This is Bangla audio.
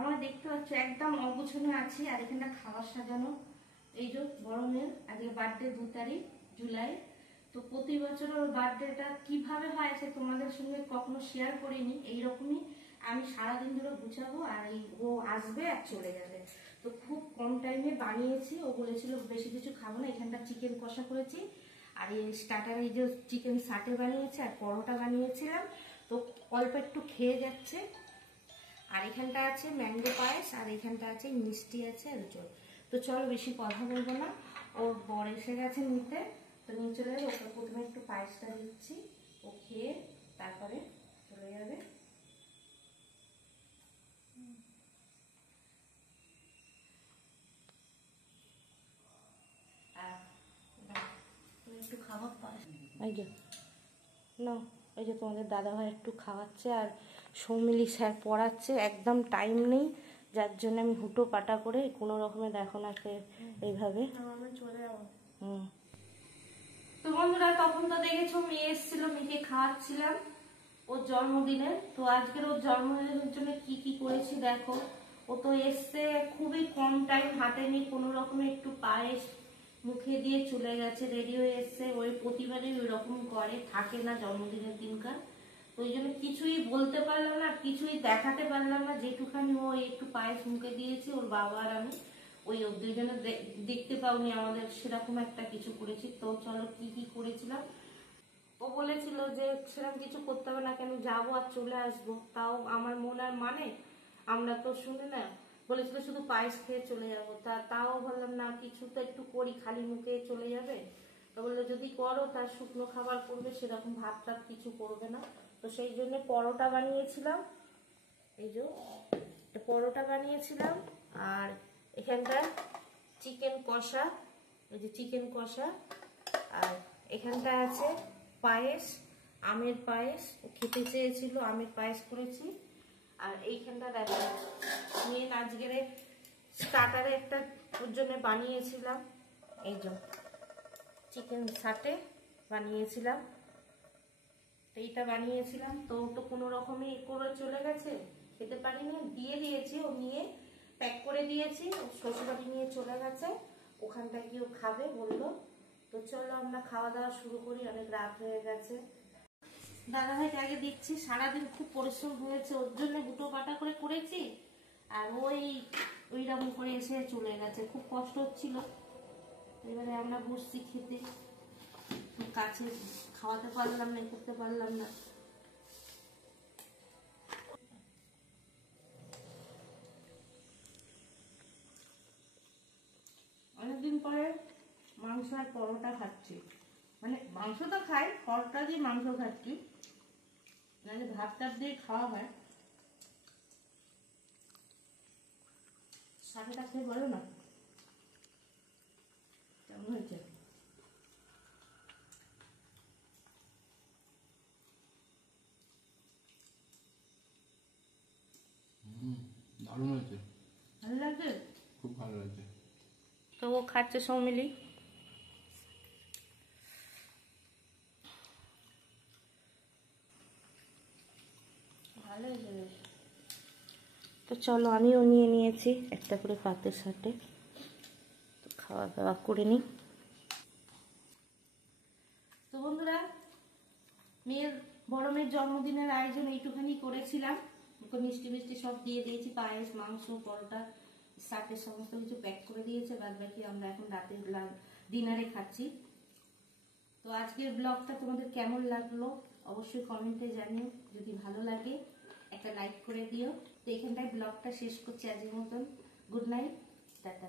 আমার দেখতে পাচ্ছ একদম অগোছানো আছি। আর এখানটা খাবার সাজানো, এই যে বড় মেয়ের আজকে বার্থডে 2 তারিখ জুলাই। তো প্রতি বছর ওর বার্থডেটা কিভাবে হয় সে তোমাদের সঙ্গে কখনো শেয়ার করিনি। এইরকমই আমি সারাদিন ধরে গুছাবো আর ও আসবে আর চলে যাবে। তো খুব কম টাইমে বানিয়েছি। ও বলেছিল বেশি কিছু খাবো না। এখানটা চিকেন কষা করেছি আর এই স্টার্টারে এই যে চিকেন সাটে বানিয়েছি আর পরোটা বানিয়েছিলাম। তো অল্প একটু খেয়ে যাচ্ছে। আর এখানটা আছে ম্যাঙ্গো পায়েস আর এখানটা আছে মিষ্টি আছে আর জল। তো চলো বেশি কথা বলবো না, ওর বর এসে গেছে নিতে। তো নিয়ে চলে যাবে। ওকে প্রথমে একটু পায়েসটা দিচ্ছি, ও খেয়ে তারপরে চলে যাবে। আর একটু খাবার পায়েস এই যে না, এই যে তোমাদের দাদাভাই একটু খাওয়াচ্ছে আর সৌমিলি স্যার পড়াচ্ছে। একদম টাইম নেই, যার জন্য আমি হুটো পাটা করে কোনো রকমে দেখো না এইভাবে চলে যাবো। তো বন্ধুরা তখন তো দেখেছো মেয়ে এসেছিল, মেয়েকে খাওয়াচ্ছিলাম ওর জন্মদিনে। তো আজকের ওর জন্মদিনের জন্য কি কি করেছি দেখো। ও তো এসছে খুবই কম টাইম হাতে নিয়ে কোনো রকমে একটু পায়েস মুখে দিয়ে চলে গেছে, রেডি হয়ে এসছে। ওই প্রতিবারই ওই রকম করে, থাকে না জন্মদিনের দিনকার। তো ওই জন্য কিছুই বলতে পারলাম না, কিছুই দেখাতে পারলাম না। যেটুখানি ও একটু পায়েস মুখে দিয়েছি ওর বাবা আর আমি, ওই দুইজনে দেখতে পাওনি আমাদের সেরকম একটা কিছু করেছি। তো চলো কি কি করেছিলাম। ও বলেছিল যে সেরকম কিছু করতে হবে না, কেন যাবো আর চলে আসবো। তাও আমার মন আর মানে, আমরা তো শুনি না। বলেছিল শুধু পায়েস খেয়ে চলে যাবো। তাও বললাম না, কিছু তো একটু করি, খালি মুখে চলে যাবে। তো বললো যদি করো তার শুকনো খাবার করবে, সেরকম ভাত টাত কিছু করবে না। তো সেই জন্য পরোটা বানিয়েছিলাম, এই যে পরোটা বানিয়েছিলাম। আর এখানটায় চিকেন কষা, এই যে চিকেন কষা। আর এখানটা আছে পায়েস, আমের পায়েস। ও খেতে চেয়েছিল, আমের পায়েস করেছি। আর এইখানটা দেখো মেন আজকের স্টার্টারে একটা ওর জন্য বানিয়েছিলাম, এই যে চিকেন সাটে বানিয়েছিলাম। এইটা বানিয়েছিলাম। তো তো কোনো রকমে করে চলে গেছে, খেতে পারিনি, দিয়ে দিয়েছি। ও নিয়ে প্যাক করে দিয়েছি, ও শ্বশুরবাড়ি নিয়ে চলে গেছে। ওখানটা গিয়ে ও খাবে বললো। তো চলো আমরা খাওয়া দাওয়া শুরু করি, অনেক রাত হয়ে গেছে। দাদাভাইকে আগে দিচ্ছি। সারাদিন খুব পরিশ্রম হয়েছে, ওর জন্য গুটো পাটা করে করেছি। আর ওইরকম করে এসে চলে গেছে, খুব কষ্ট হচ্ছিল। এবারে আমরা বসছি খেতে, কাছে খাওয়াতে পারলাম না, করতে পারলাম না। অনেকদিন পরে মাংস আর পরোটা খাচ্ছি। মানে মাংস তো খাই, পরোটা দিয়ে মাংস খাচ্ছি, নাহলে ভাত টাত দিয়ে খাওয়া হয়। শাকটা খেয়ে বলো না কেমন হয়েছে। দারুণ হয়েছে, ভালো লাগছে, খুব ভালো লাগছে। তো ও খাচ্ছে সৌমিলি। ভালো হয়েছে বেশ। তো চলো আমিও নিয়ে নিয়েছি একটা করে পাতের সাথে, তো খাওয়া দাওয়া করে নিই। তো বন্ধুরা বড় মেয়ের জন্মদিনের আয়োজন এইটুখানি করেছিলাম। ওকে মিষ্টি মিষ্টি সব দিয়ে দিয়েছি, পায়েস, মাংস, পরোটা, সাথে সমস্ত কিছু প্যাক করে দিয়েছে। বাদ বাকি আমরা এখন রাতে ডিনারে খাচ্ছি। তো আজকের ব্লগটা তোমাদের কেমন লাগলো অবশ্যই কমেন্টে জানিও। যদি ভালো লাগে একটা লাইক করে দিও। তো এখানটায় ব্লগটা শেষ করছি আজকের মতন। Good night, tata.